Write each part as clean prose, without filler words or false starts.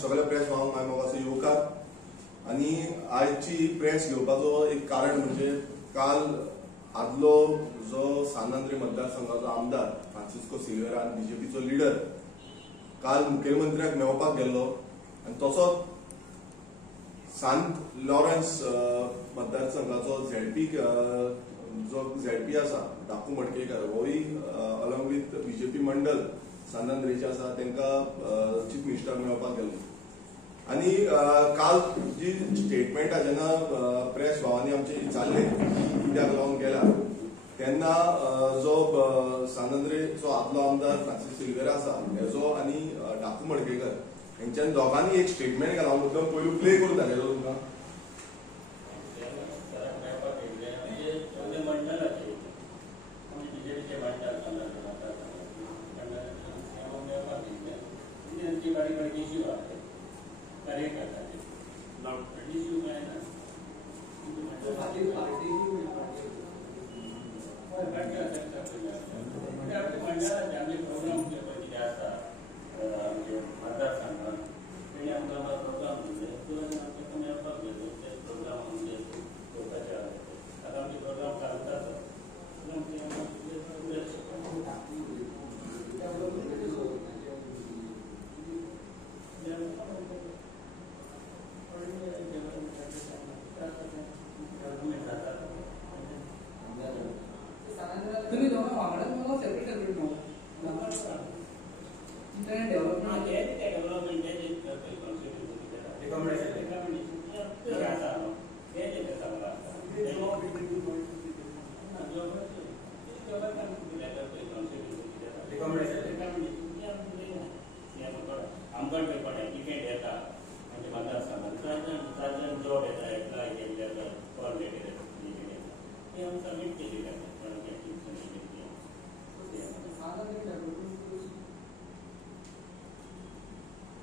सगळ्या प्रेस भावांक हांवें म्हाका येवकार आनी आयची प्रेस घेवपाचो एक कारण म्हणजे काल आदलो जो सान आंद्रे मतदारसंघाचो आमदार फ्रांसिस्को सिल्वेरा बीजेपीचो लिडर काल मुखेलमंत्र्याक मेळपाक गेल्लो आनी तसोच सांत लॉरन्स मतदारसंघाचो झेडपी जो झेडपी आसा डाकू मडकेकर होय अलॉंग विथ बीजेपी मंडल सांत आंद्रेचे आसा तांकां चीफ मिनिस्टर मेळपाक गेल्लो आनी काल जी स्टेटमेंटा जेन्ना प्रेस भावांनी आमचे चालले कित्याक लागून गेल्या तेन्ना जो सांत आंद्रेचो आदलो आमदार फ्रांसिस सिल्वेरा आसा हेजो आनी डाकू मडकेकर हेंच्यान दोगांनी एक स्टेटमेंट केला हांव मुद्दम पयलू प्ले करून दाखयलो तुमकां.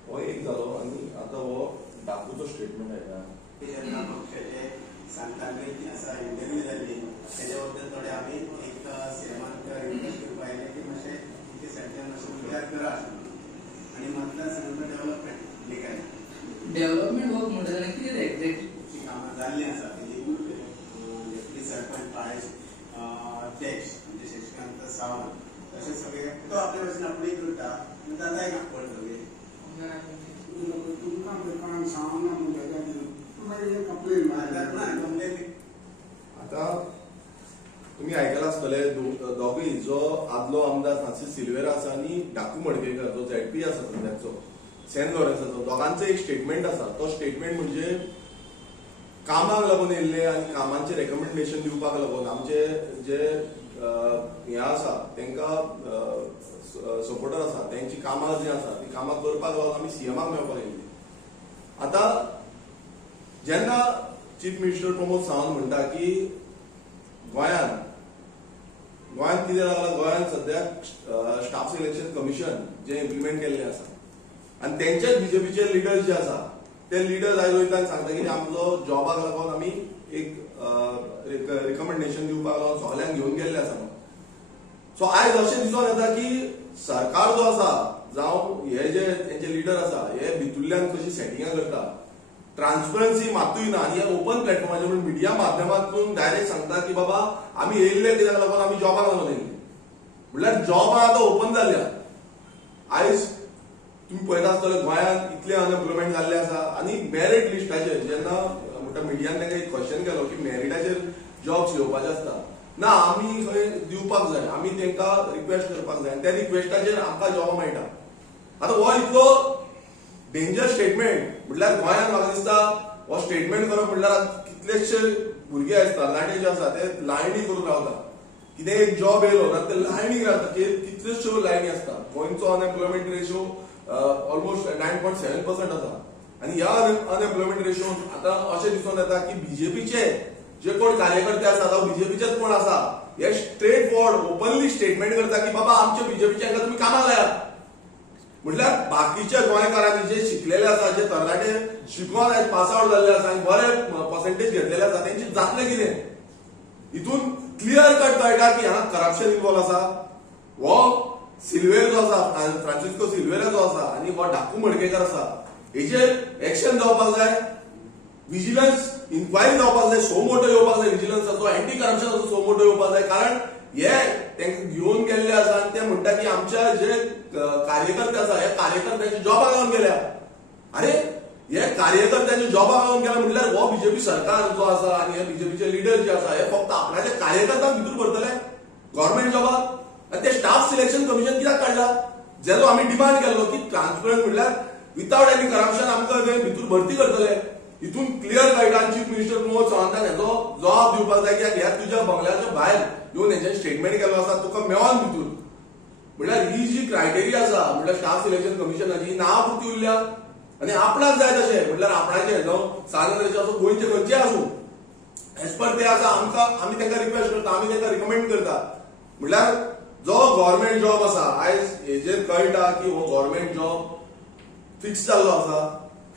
हो एक जालो आनी आतां हो डाकूचो स्टेटमेंट आयला जेन्ना पक्षाचे सांत आंद्रेची आसा इंटरव्यू जाल्ली तेज्या बद्दल थोडे आमी एक सीएमाक रिक्वेस्ट करपाक आयले की मातशें तुमचे सायडीन मातशें विचार करा आनी मतदारसंघाचो डेव्हलपमेंट काय डेव्हलपमेंट वर्क म्हणटा जाल्यार कितें तें एक्झॅक्ट कामां जाल्लीं आसा तेजी डेप्युटी सरपंच पाळेज अध्यक्ष म्हणजे शशिकांत सावंत तशें सगळें तो आपल्या भशेन आपणें करता जाताय ना पड सगळें तुमकां पेपरान सांगना म्हणजे कंप्लेन आता तुम्ही आयकला आसतले दोगूय जो आदलो आमदार फ्रांसिस सिल्वेरा आसा आनी डाकू मडकेकर जो झेडपी आसा सद्याचो सेंट लॉरन्साचो दोगांचो एक स्टेटमेंट आसा तो स्टेटमेंट म्हणजे कामाक लागून येयल्ले आनी कामांचे रेकमेंडेशन दिवपाक लागून आमचे जे हे आसा तांकां सपोर्टर आसा तेंची कामां जी आसा ती कामां करपाक लागून आमी सीएमाक मेळपाक येयल्ली. आतां जेन्ना चीफ मिनिस्टर प्रमोद सावंत म्हणटा की गोंयांत कितें लागला गोंयांत सद्याक स्टाफ सिलेक्शन कमिशन जे इम्प्लिमेंट केल्लें आसा आनी तेंचेच बीजेपीचे लिडर्स जे आसा ते लिडर्स आयज वयता आनी सांगता की आमचो जॉबाक लागून आमी एक रिकमेंडेशन दिवपाक लागून सगळ्यांक घेवन गेल्ले आसा. सो आयज अशें दिसून येता की सरकार जो आसा जावं हे जे तेंचे लिडर आसा हे भितुरल्यान कशी सेटिंगां करता ट्रान्सपरन्सी मातूय ना आनी हे ओपन प्लॅटफॉर्माचेर म्हणजे मिडिया माध्यमांतून डायरेक्ट सांगता की बाबा आमी येयल्ले कित्याक लागून आमी जॉबाक लागून येयल्ले म्हणल्यार जॉबां आतां ओपन जाल्ल्या. आयज तुम्ही पळयता आसतले गोंयांत इतले अनएम्प्लॉयमेंट जाल्ले आसा आनी मेरिट लिस्टाचेर जेन्ना म्हणटा मिडियान तांकां एक क्वेश्चन केलो की मेरिटाचेर जॉब्स घेवपाचे आसता ना आमी खंय दिवपाक जाय आमी तांकां रिक्वेस्ट करपाक जाय आनी त्या रिक्वेस्टाचेर आमकां जॉब मेळटा. आतां हो इतलो डेंजर स्टेटमेंट म्हटल्यार गोंयांत म्हाका दिसता हो स्टेटमेंट करप म्हटल्यार कितलेशे भुरगे आसता लाटे जे आसा ते लायनी करून रावता कितें एक जॉब येयलो ना ते लायनीक रावता कितल्योश्यो लायनी आसता. गोंयचो अनएम्प्लॉयमेंट रेशो ऑलमोस्ट 9.7% आसा आनी ह्या अनएम्प्लॉयमेंट रेशोन आतां अशें दिसून येता की बीजेपीचे जे कोण कार्यकर्ते आसा जावं बीजेपीचेच कोण आसा हे स्ट्रेट फॉरवर्ड ओपनली स्टेटमेंट करता की बाबा आमचे बीजेपीचे हांकां तुमी कामाक लायात. म्हटल्यार बाकीच्या गोंयकारांनी जे शिकलेले आसा जे तरणाटे शिकून आयज पास आउट जाल्ले आसा आनी बरे पर्सेंटेज घेतलेले आसा तेंची जातलें कितें हितून क्लियर कट कळटा की हांगा करप्शन इन्वॉल्व आसा. हो सिल्वेर जो आसा, फ्रांसिस्को सिल्वेरा जो आसा आनी हो डाकू मडकेकर आसा, हेचेर एक्शन जावपाक जाय, विजिलन्स इन्क्वायरी जावपाक जाय, सो मोटो येवपाक जाय विजिलन्साचो, अँटी करप्शनाचो सो मोटो येवपाक जाय. कारण हे तांकां घेवन गेल्ले आसा आनी ते म्हणटा की आमच्या जे कार्यकर्ते आसा हे कार्यकर्त्यांच्या जॉबाक लागून गेल्या. अरे हे कार्यकर्त्यांच्या जॉबाक लागून गेला म्हणल्यार हो बीजेपी सरकार जो आसा आनी हे बीजेपीचे लिडर जे आसा हे फक्त आपणाच्या कार्यकर्त्यांक भितर भरतले गव्हर्नमेंट जॉबाक. आनी ते स्टाफ सिलेक्शन कमिशन कित्याक काडला, जेजो आमी डिमांड केल्लो की ट्रान्सपरंट म्हणल्यार विथआउट एनी करप्शन आमकां भितर भरती करतले. हितून क्लियर कळटा चीफ मिनिस्टर प्रमोद सावंतान हेजो जबाब दिवपाक जाय की ह्या तुज्या बंगल्याच्या भायर येवन हेंच्यानी स्टेटमेंट केलो आसा तुका मेळोन भितर. म्हणल्यार ही जी क्रायटेरिया आसा म्हणल्यार स्टाफ सिलेक्शन कमिशनाची नांवां पुरती उरल्या आनी आपणाक जाय तशें म्हणल्यार आपणाचे हेजो सागरदेश असो गोंयचे खंयचे आसूं एज पर ते आसा आमकां आमी तांकां रिक्वेस्ट करता, आमी तांकां रिकमेंड करता. म्हणल्यार जो गव्हर्नमेंट जॉब आसा आयज हेजेर कळटा की हो गव्हर्नमेंट जॉब फिक्स जाल्लो आसा,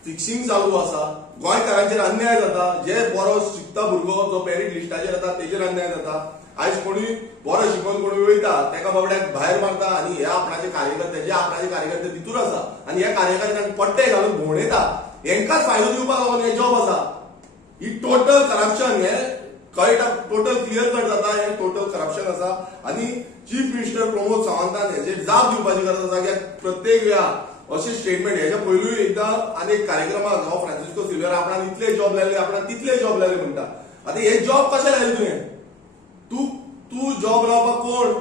फिक्सिंग चालू आसा, गोंयकारांचेर अन्याय जाता. जे बरो शिकता भुरगो जो मेरिट लिस्टाचेर येता तेजेर अन्याय जाता. आयज कोणी बरो शिकून कोणी वयता तेका बाबड्याक भायर मारता आनी हे आपणाचे कार्यकर्ते जे आपणाचे कार्यकर्ते भितर आसा आनी ह्या कार्यकर्त्यांक पट्टे घालून भोंवडयता हेंकाच फायदो दिवपाक लागून हे जॉब आसा. ही टोटल करप्शन हे कळटा, टोटल क्लियर कट जाता हे टोटल करप्शन आसा. आनी चीफ मिनिस्टर प्रमोद सावंतान हेजेर जाप दिवपाची गरज आसा की प्रत्येक वेळा अशें स्टेटमेंट हेच्या पयलूय एकदां आनी एक कार्यक्रमाक हांव फ्रांसिस्को सिल्वेरा आपणाक इतले जॉब लायले आपणाक तितले जॉब लायले म्हणटा. आतां हे जॉब कशें लायले तुवें? तूं जॉब लावपाक कोण?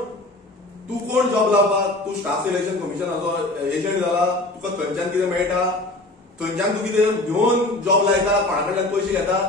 तूं कोण जॉब लावपाक? तूं स्टाफ सिलेक्शन कमिशनाचो एजंट जाला, तुका थंयच्यान कितें मेळटा, थंयच्यान तूं कितें घेवन जॉब लायता, कोणा कडल्यान पयशे घेता.